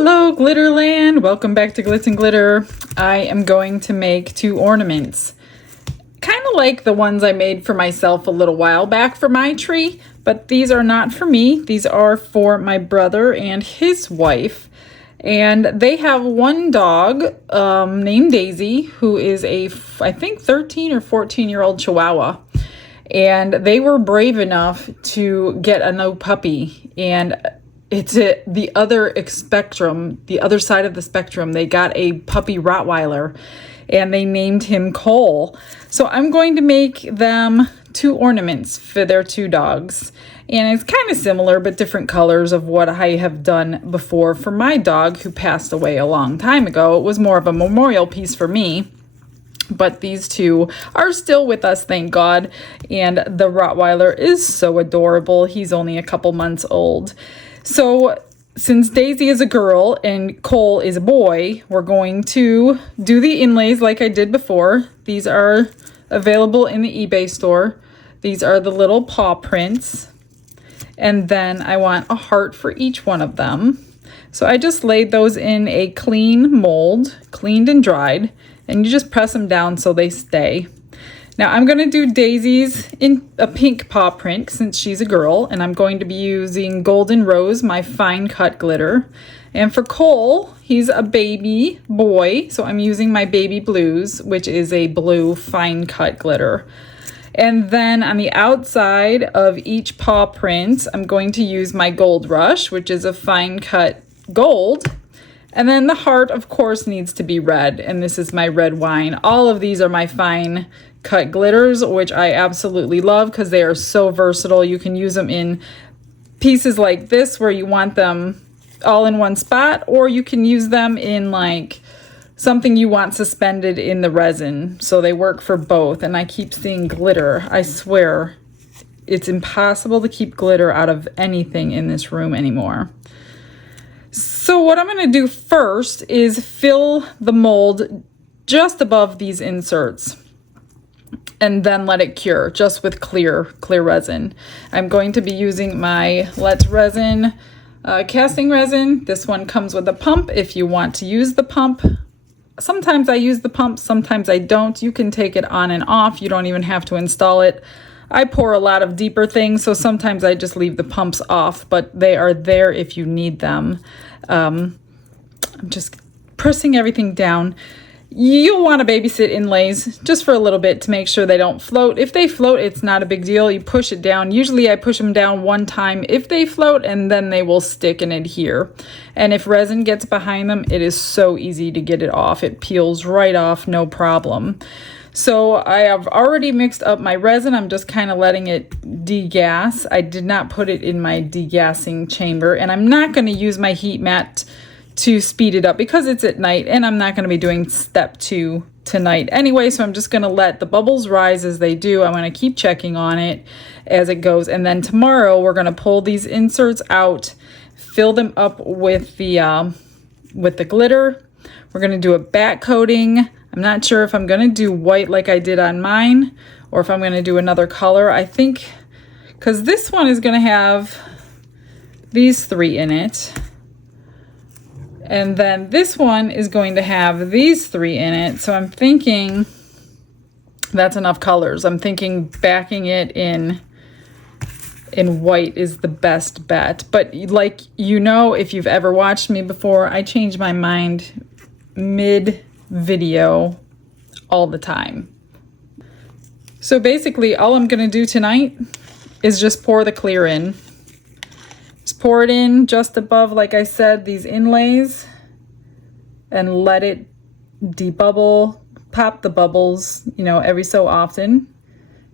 Hello Glitterland, welcome back to Glitz and Glitter. I am going to make 2 ornaments. Kind of like the ones I made for myself a little while back for my tree, but these are not for me. These are for my brother and his wife. And they have one dog named Daisy, who is I think 13 or 14-year-old Chihuahua. And they were brave enough to get a new puppy, and it's the other spectrum, the other side of the spectrum. They got a puppy Rottweiler and they named him Cole. So I'm going to make them 2 ornaments for their 2 dogs. And it's kind of similar, but different colors of what I have done before for my dog who passed away a long time ago. It was more of a memorial piece for me. But these 2 are still with us, thank God. And the Rottweiler is so adorable. He's only a couple months old. So since Daisy is a girl and Cole is a boy, we're going to do the inlays like I did before. These are available in the eBay store. These are the little paw prints. And then I want a heart for each one of them. So I just laid those in a clean mold, cleaned and dried, and you just press them down so they stay. Now I'm going to do Daisy's in a pink paw print since she's a girl, and I'm going to be using Golden Rose, my fine cut glitter. And for Cole, he's a baby boy, so I'm using my Baby Blues, which is a blue fine cut glitter. And then on the outside of each paw print, I'm going to use my Gold Rush, which is a fine cut gold. And then the heart, of course, needs to be red, and this is my red wine. All of these are my fine cut glitters, which I absolutely love because they are so versatile. You can use them in pieces like this where you want them all in one spot, or you can use them in like something you want suspended in the resin. So they work for both. And I keep seeing glitter. I swear it's impossible to keep glitter out of anything in this room anymore. So what I'm going to do first is fill the mold just above these inserts and then let it cure just with clear resin. I'm going to be using my Let's Resin casting resin. This one comes with a pump if you want to use the pump. Sometimes I use the pump, sometimes I don't. You can take it on and off. You don't even have to install it. I pour a lot of deeper things, so sometimes I just leave the pumps off, but they are there if you need them. I'm just pressing everything down. You'll want to babysit inlays just for a little bit to make sure they don't float. If they float, it's not a big deal. You push it down. Usually I push them down one time if they float, and then they will stick and adhere. And if resin gets behind them, it is so easy to get it off. It peels right off, no problem. So I have already mixed up my resin. I'm just kind of letting it degas. I did not put it in my degassing chamber, and I'm not going to use my heat mat to speed it up because it's at night, and I'm not going to be doing step 2 tonight anyway. So I'm just going to let the bubbles rise as they do. I'm going to keep checking on it as it goes. And then tomorrow we're going to pull these inserts out, fill them up with the glitter. We're going to do a back coating. I'm not sure if I'm going to do white like I did on mine or if I'm going to do another color. I think because this one is going to have these 3 in it. And then this one is going to have these 3 in it. So I'm thinking that's enough colors. I'm thinking backing it in white is the best bet. But like, you know, if you've ever watched me before, I change my mind mid-video all the time. So basically all I'm going to do tonight is just pour the clear in. Just pour it in just above, like I said, these inlays, and let it debubble, pop the bubbles, you know, every so often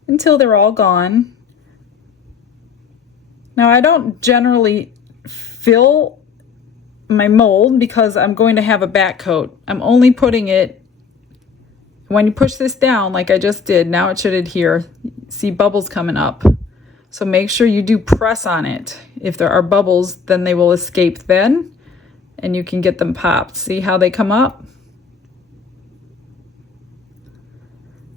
until they're all gone. Now I don't generally fill my mold because I'm going to have a back coat. I'm only putting it when you push this down like I just did. Now it should adhere. See bubbles coming up. So make sure you do press on it. If there are bubbles, then they will escape then, and you can get them popped. See how they come up?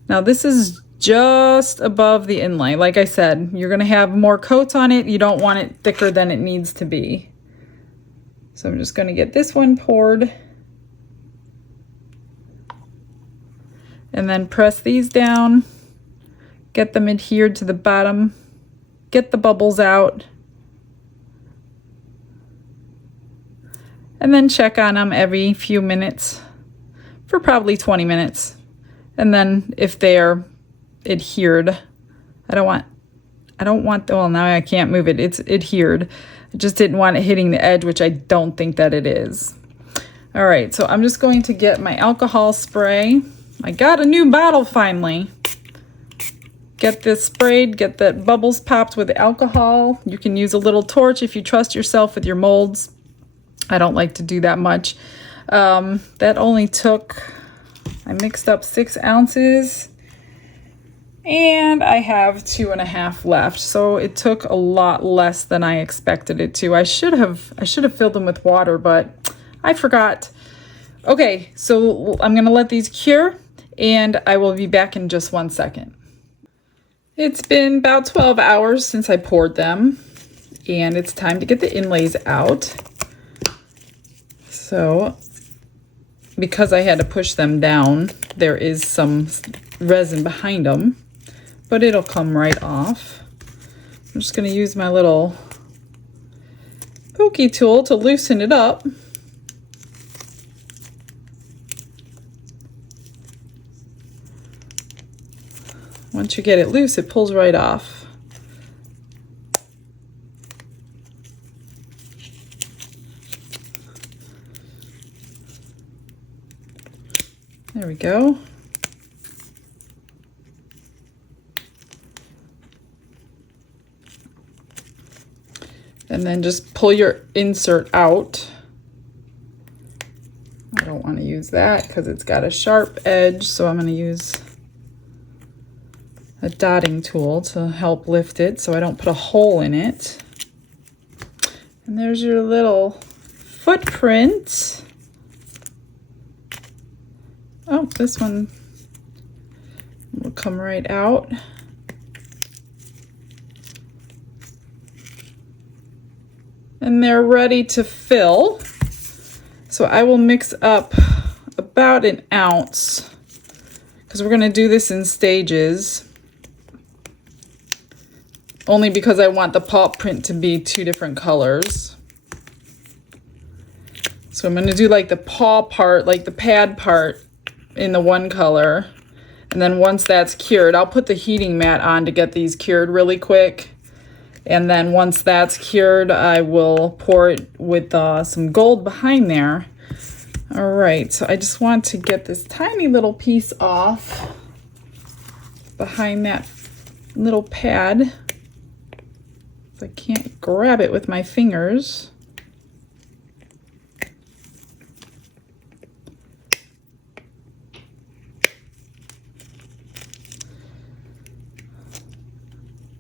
Now this is just above the inlay. Like I said, you're going to have more coats on it. You don't want it thicker than it needs to be. So I'm just going to get this one poured. And then press these down. Get them adhered to the bottom. Get the bubbles out. And then check on them every few minutes for probably 20 minutes. And then if they're adhered, I don't want, well, now I can't move it. It's adhered. I just didn't want it hitting the edge, which I don't think that it is. All right, so I'm just going to get my alcohol spray. I got a new bottle finally. Get this sprayed, get the bubbles popped with alcohol. You can use a little torch if you trust yourself with your molds. I don't like to do that much. That only took, I mixed up 6 ounces. And I have 2.5 left, so it took a lot less than I expected it to. I should have filled them with water, but I forgot. Okay, so I'm gonna let these cure, and I will be back in just 1 second. It's been about 12 hours since I poured them, and it's time to get the inlays out. So, because I had to push them down, there is some resin behind them. But it'll come right off. I'm just going to use my little pokey tool to loosen it up. Once you get it loose, it pulls right off. There we go. And then just pull your insert out. I don't want to use that because it's got a sharp edge, so I'm going to use a dotting tool to help lift it so I don't put a hole in it. And there's your little footprint. Oh, this one will come right out. And they're ready to fill. So I will mix up about 1 ounce because we're going to do this in stages. Only because I want the paw print to be 2 different colors. So I'm going to do like the paw part, like the pad part in the one color. And then once that's cured, I'll put the heating mat on to get these cured really quick. And then once that's cured, I will pour it with some gold behind there. All right, so I just want to get this tiny little piece off behind that little pad. I can't grab it with my fingers.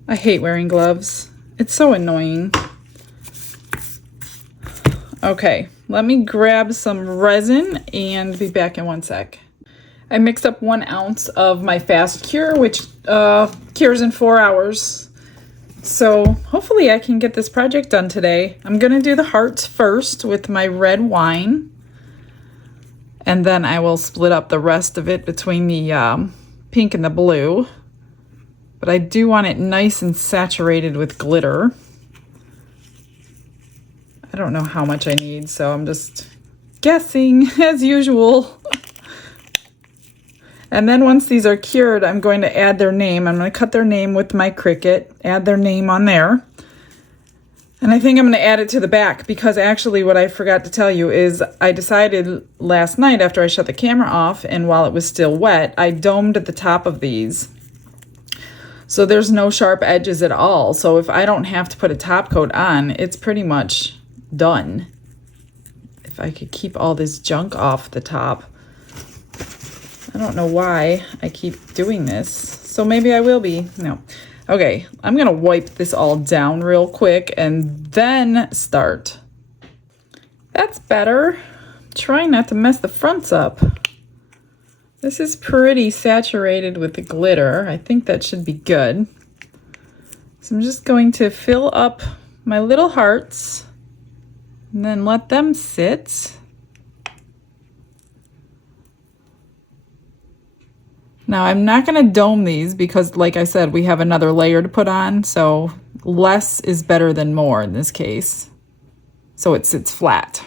I hate wearing gloves. It's so annoying. Okay, let me grab some resin and be back in 1 sec. I mixed up 1 ounce of my fast cure, which cures in 4 hours. So hopefully I can get this project done today. I'm gonna do the hearts first with my red wine. And then I will split up the rest of it between the pink and the blue. But I do want it nice and saturated with glitter. I don't know how much I need, so I'm just guessing as usual. And then once these are cured, I'm going to add their name. I'm going to cut their name with my Cricut, add their name on there. And I think I'm going to add it to the back because actually what I forgot to tell you is I decided last night after I shut the camera off and while it was still wet, I domed the top of these. So there's no sharp edges at all. So if I don't have to put a top coat on, it's pretty much done. If I could keep all this junk off the top. I don't know why I keep doing this. So maybe I will be. No. Okay, I'm gonna wipe this all down real quick and then start. That's better. Trying not to mess the fronts up. This is pretty saturated with the glitter. I think that should be good. So I'm just going to fill up my little hearts. and then let them sit. Now I'm not going to dome these because, like I said, we have another layer to put on, so less is better than more in this case. So it sits flat.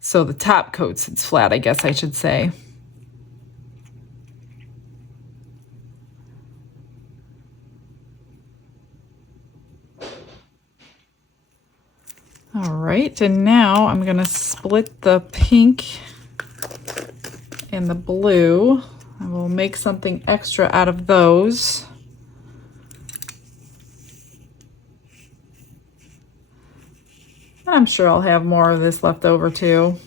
So the top coat sits flat, I guess I should say. All right, and now I'm gonna split the pink and the blue. I will make something extra out of those. I'm sure I'll have more of this left over too.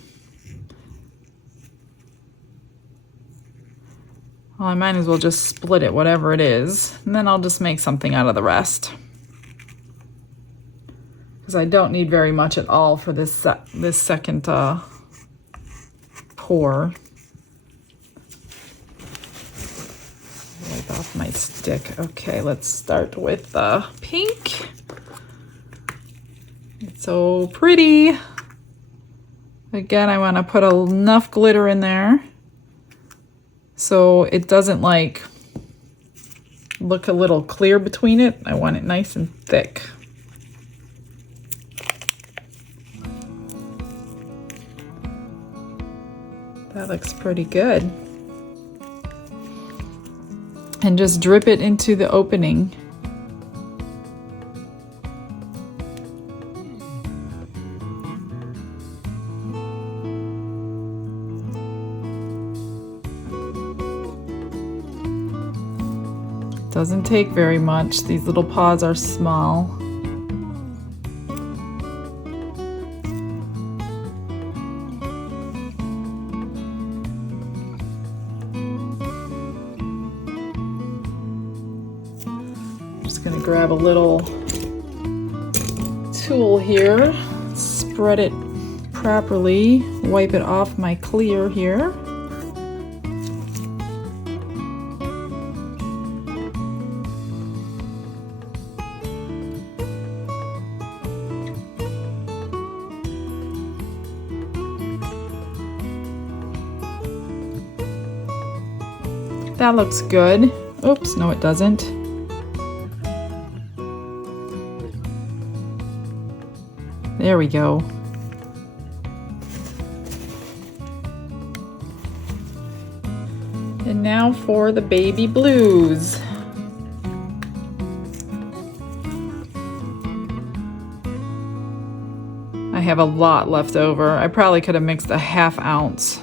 Well, I might as well just split it, whatever it is, and then I'll just make something out of the rest. Because I don't need very much at all for this second pour. Wipe off my stick. Okay, let's start with the pink. It's so pretty. Again, I want to put enough glitter in there so it doesn't like look a little clear between it. I want it nice and thick. That looks pretty good. And just drip it into the opening. Doesn't take very much. These little paws are small. Gonna grab a little tool here, spread it properly, wipe it off my clear here. That looks good. Oops, no it doesn't. There we go. And now for the baby blues. I have a lot left over. I probably could have mixed a ½ ounce.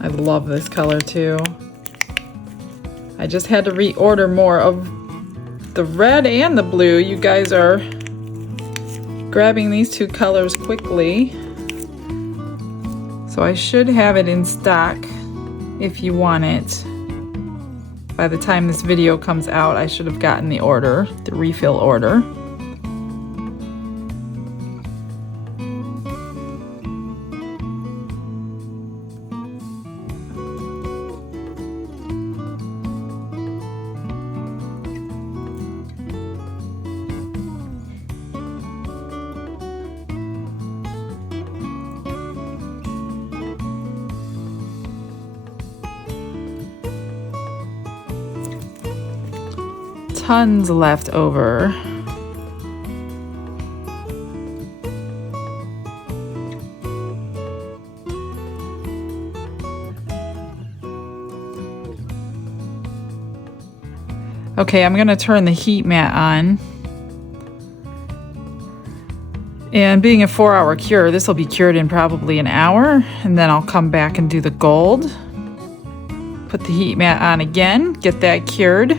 I love this color too. I just had to reorder more of the red and the blue. You guys are grabbing these two colors quickly. So I should have it in stock if you want it. By the time this video comes out, I should have gotten the order, the refill order. Tons left over. Okay, I'm gonna turn the heat mat on. And being a 4-hour cure, this will be cured in probably an hour, and then I'll come back and do the gold. Put the heat mat on again, get that cured.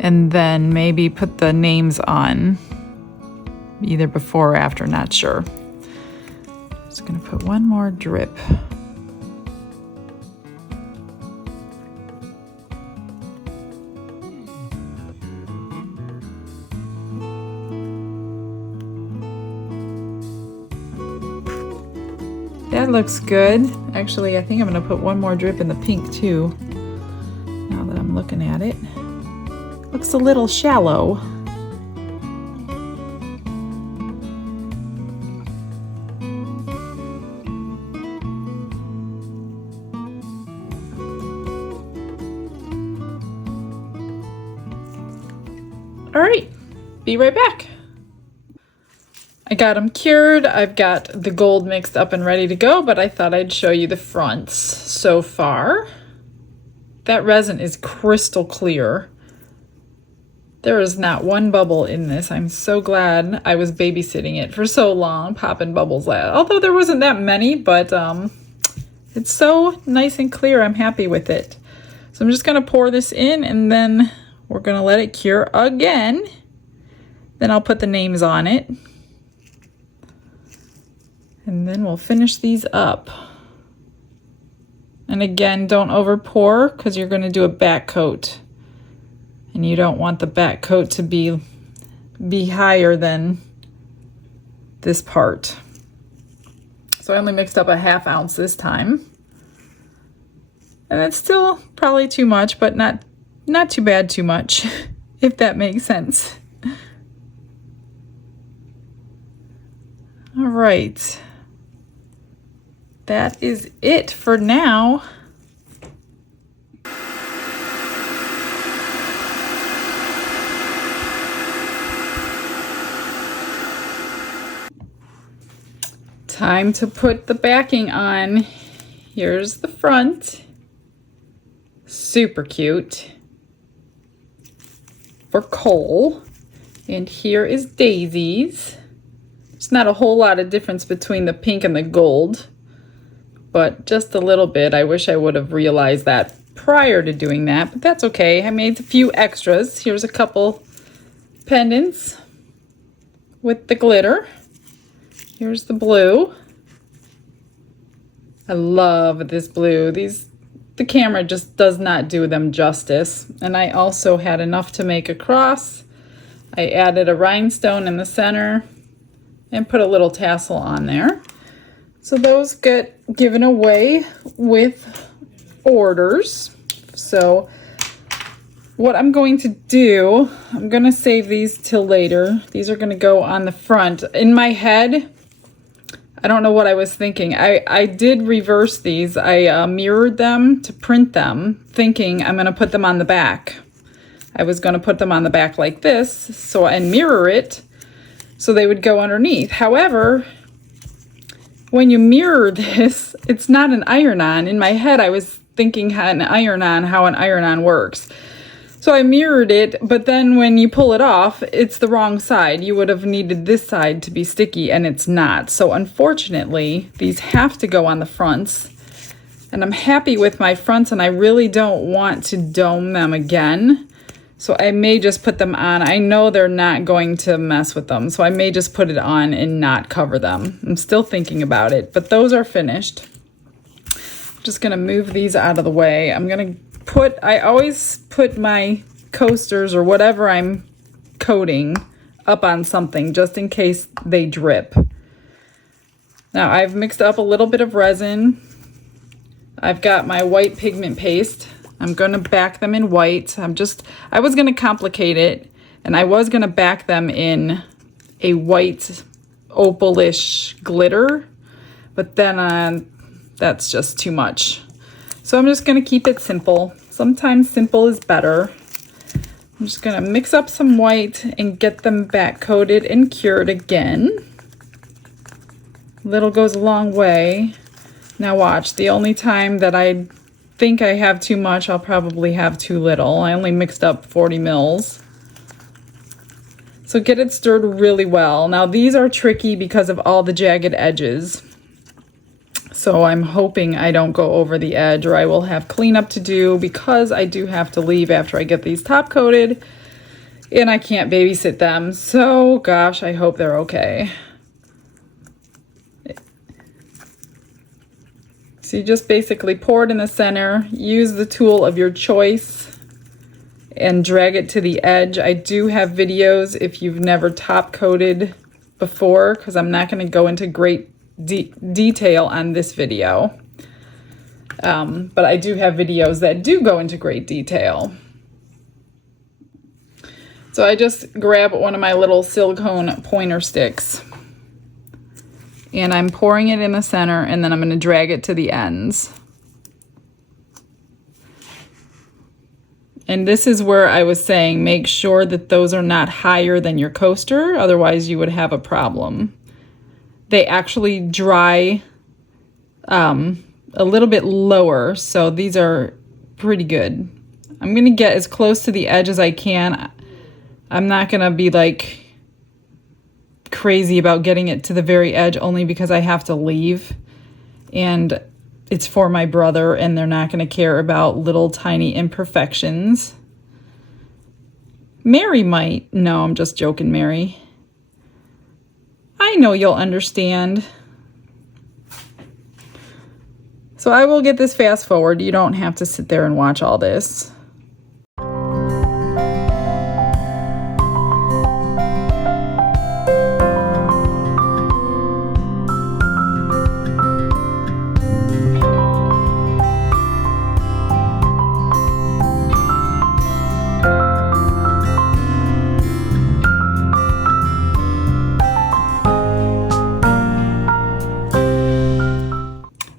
And then maybe put the names on, either before or after, not sure. Just gonna put one more drip. that looks good. Actually, I think I'm gonna put one more drip in the pink too, now that I'm looking at it. Looks a little shallow. All right, be right back. I got them cured. I've got the gold mixed up and ready to go, but I thought I'd show you the fronts so far. That resin is crystal clear. There is not one bubble in this. I'm so glad I was babysitting it for so long, popping bubbles out. Although there wasn't that many, but it's so nice and clear. I'm happy with it. So I'm just gonna pour this in and then we're gonna let it cure again. Then I'll put the names on it. And then we'll finish these up. And again, don't over pour because you're gonna do a back coat. And you don't want the back coat to be higher than this part. So I only mixed up a ½ ounce this time. And it's still probably too much, but not too bad too much, if that makes sense. All right. That is it for now. Time to put the backing on. Here's the front. Super cute. For Cole. And here is Daisy's. There's not a whole lot of difference between the pink and the gold, but just a little bit. I wish I would have realized that prior to doing that, but that's okay. I made a few extras. Here's a couple pendants with the glitter. Here's the blue. I love this blue. The camera just does not do them justice. And I also had enough to make a cross. I added a rhinestone in the center and put a little tassel on there. So those get given away with orders. So what I'm going to do, I'm gonna save these till later. These are gonna go on the front. In my head, I don't know what I was thinking. I did reverse these. I mirrored them to print them, thinking I'm gonna put them on the back. I was gonna put them on the back like this, and mirror it, so they would go underneath. However, when you mirror this, it's not an iron-on. In my head, I was thinking how an iron-on works. So I mirrored it, but then when you pull it off, it's the wrong side. You would have needed this side to be sticky, and it's not. So unfortunately, these have to go on the fronts. And I'm happy with my fronts, and I really don't want to dome them again. So I may just put them on. I know they're not going to mess with them, so I may just put it on and not cover them. I'm still thinking about it, but those are finished. I'm just gonna move these out of the way. I always put my coasters or whatever I'm coating up on something just in case they drip. Now I've mixed up a little bit of resin. I've got my white pigment paste. I'm gonna back them in white. I was gonna complicate it, and I was gonna back them in a white opalish glitter, but then that's just too much. So I'm just gonna keep it simple. Sometimes simple is better. I'm just gonna mix up some white and get them back coated and cured again. Little goes a long way. Now watch, the only time that I think I have too much, I'll probably have too little. I only mixed up 40 mils. So get it stirred really well. Now these are tricky because of all the jagged edges. So I'm hoping I don't go over the edge, or I will have cleanup to do because I do have to leave after I get these top coated and I can't babysit them. So gosh, I hope they're okay. So you just basically pour it in the center, use the tool of your choice and drag it to the edge. I do have videos if you've never top coated before, because I'm not going to go into great detail on this video. But I do have videos that do go into great detail. So I just grab one of my little silicone pointer sticks and I'm pouring it in the center, and then I'm going to drag it to the ends. And this is where I was saying, make sure that those are not higher than your coaster, otherwise you would have a problem. They actually dry a little bit lower, so these are pretty good. I'm going to get as close to the edge as I can. I'm not going to be like crazy about getting it to the very edge, only because I have to leave. And it's for my brother, and they're not going to care about little tiny imperfections. Mary might. No, I'm just joking, Mary. I know you'll understand. So I will get this fast forward. You don't have to sit there and watch all this.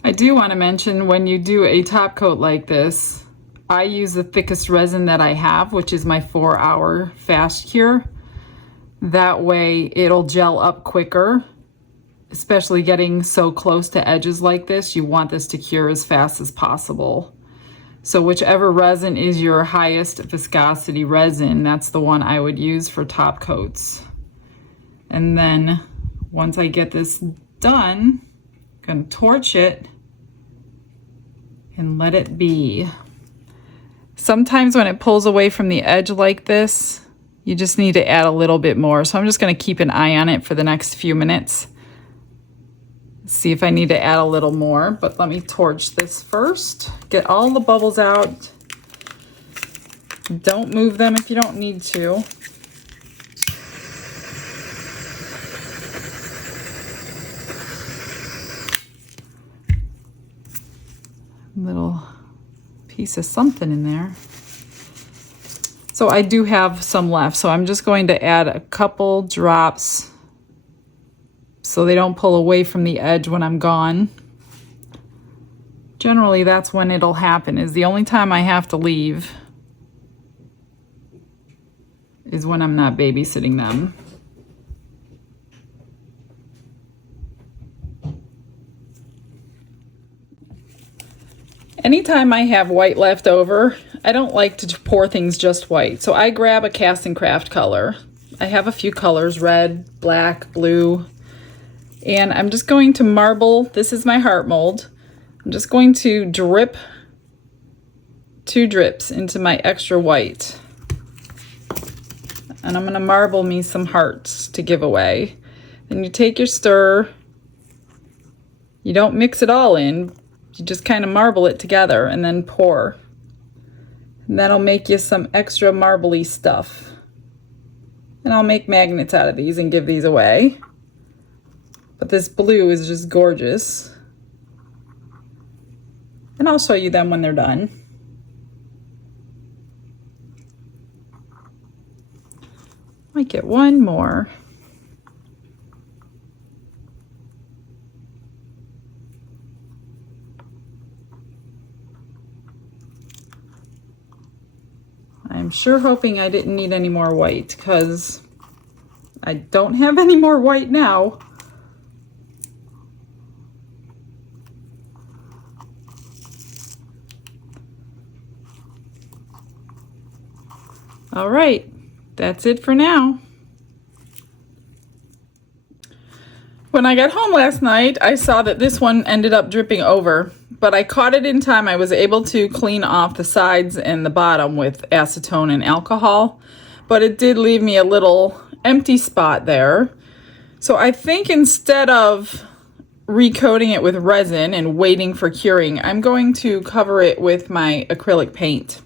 I do want to mention, when you do a top coat like this, I use the thickest resin that I have, which is my 4-hour fast cure. That way it'll gel up quicker, especially getting so close to edges like this. You want this to cure as fast as possible. So whichever resin is your highest viscosity resin, that's the one I would use for top coats. And then once I get this done, I'm going to torch it and let it be. Sometimes when it pulls away from the edge like this, you just need to add a little bit more. So I'm just going to keep an eye on it for the next few minutes. See if I need to add a little more, but let me torch this first. Get all the bubbles out. Don't move them if you don't need to. Little piece of something in there. So I do have some left, so I'm just going to add a couple drops so they don't pull away from the edge when I'm gone. Generally, that's when it'll happen, is the only time I have to leave is when I'm not babysitting them. Anytime I have white left over, I don't like to pour things just white. So I grab a cast and craft color. I have a few colors, red, black, blue. And I'm just going to marble, this is my heart mold. I'm just going to drip 2 drips into my extra white. And I'm gonna marble me some hearts to give away. Then you take your stir, you don't mix it all in, you just kind of marble it together and then pour. And that'll make you some extra marbly stuff. And I'll make magnets out of these and give these away. But this blue is just gorgeous. And I'll show you them when they're done. Might get one more. I'm sure hoping I didn't need any more white, because I don't have any more white now. All right, that's it for now. When I got home last night, I saw that this one ended up dripping over, but I caught it in time. I was able to clean off the sides and the bottom with acetone and alcohol, but it did leave me a little empty spot there. So I think instead of recoating it with resin and waiting for curing, I'm going to cover it with my acrylic paint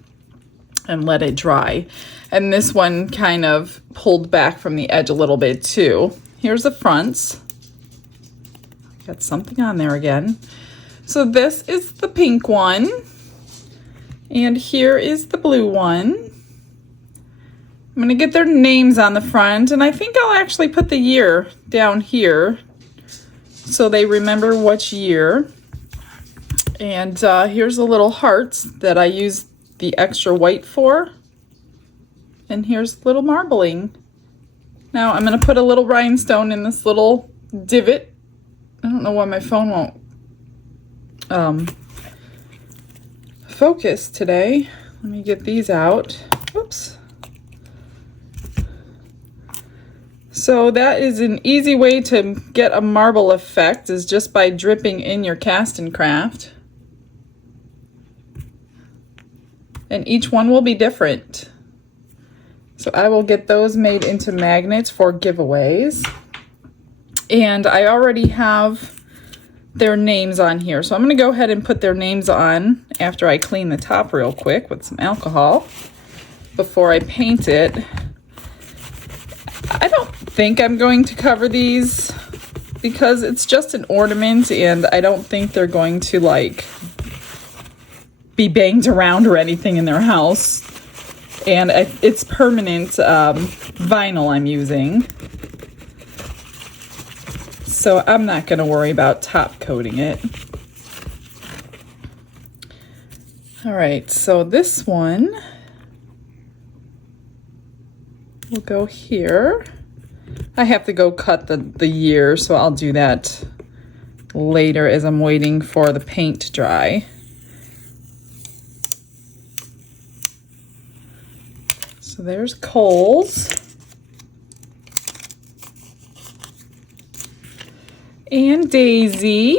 and let it dry. And this one kind of pulled back from the edge a little bit too. Here's the fronts. Got something on there again. So this is the pink one, and here is the blue one. I'm gonna get their names on the front, and I think I'll actually put the year down here so they remember which year. And here's the little hearts that I used the extra white for. And here's little marbling. Now I'm gonna put a little rhinestone in this little divot. I don't know why my phone won't focus today. Let me get these out. Oops. So that is an easy way to get a marble effect, is just by dripping in your cast and craft. And each one will be different. So I will get those made into magnets for giveaways. And I already have their names on here. So I'm gonna go ahead and put their names on after I clean the top real quick with some alcohol before I paint it. I don't think I'm going to cover these because it's just an ornament and I don't think they're going to like be banged around or anything in their house. And it's permanent vinyl I'm using. So I'm not going to worry about top coating it. All right, so this one will go here. I have to go cut the year, so I'll do that later as I'm waiting for the paint to dry. So there's Cole's. And Daisy.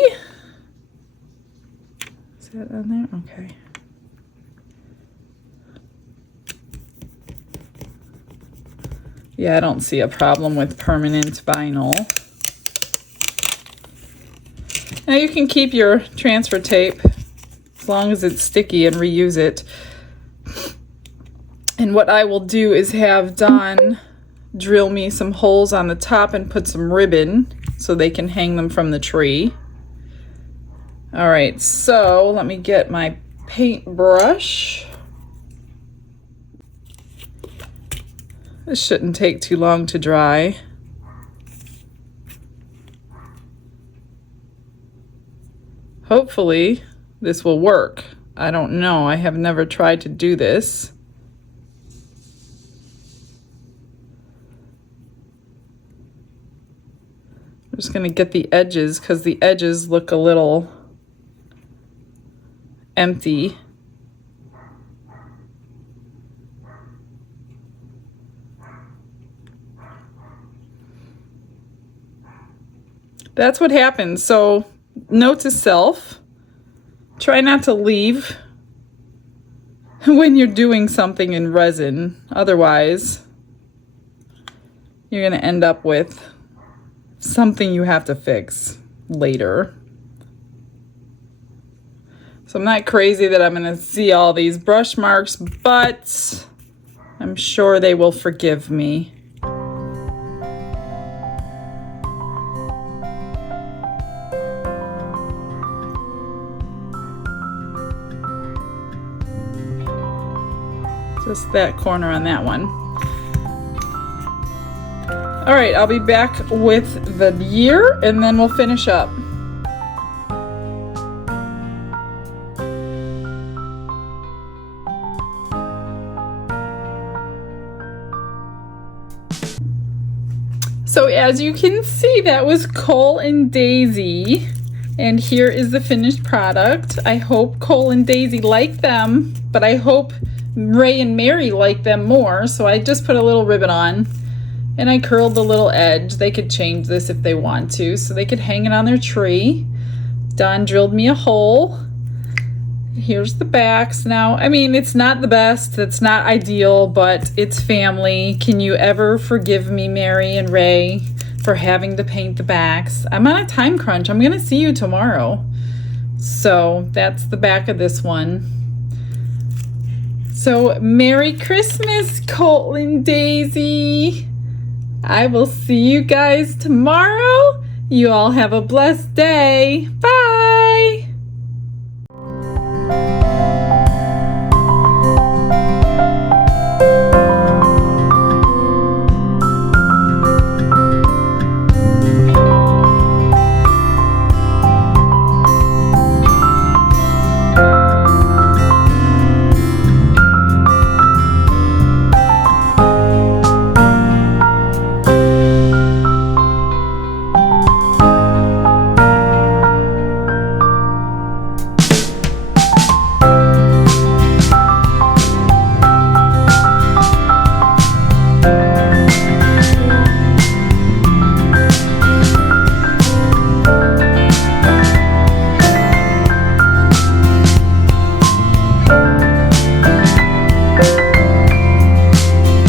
Is that on there? Okay. Yeah, I don't see a problem with permanent vinyl. Now you can keep your transfer tape as long as it's sticky and reuse it. And what I will do is have Dawn drill me some holes on the top and put some ribbon so they can hang them from the tree. All right, so let me get my paintbrush. This shouldn't take too long to dry. Hopefully this will work. I don't know, I have never tried to do this. I'm just gonna get the edges because the edges look a little empty. That's what happens. So note to self, try not to leave when you're doing something in resin. Otherwise, you're gonna end up with something you have to fix later. So I'm not crazy that I'm gonna see all these brush marks, but I'm sure they will forgive me. Just that corner on that one. All right, I'll be back with the year and then we'll finish up. So as you can see, that was Cole and Daisy. And here is the finished product. I hope Cole and Daisy like them, but I hope Ray and Mary like them more. So I just put a little ribbon on and I curled the little edge. They could change this if they want to, so they could hang it on their tree. Dawn drilled me a hole. Here's the backs. Now, I mean, it's not the best, it's not ideal, but it's family. Can you ever forgive me, Mary and Ray, for having to paint the backs? I'm on a time crunch. I'm gonna see you tomorrow. So that's the back of this one. So Merry Christmas, Colt and Daisy. I will see you guys tomorrow, You all have a blessed day. Bye.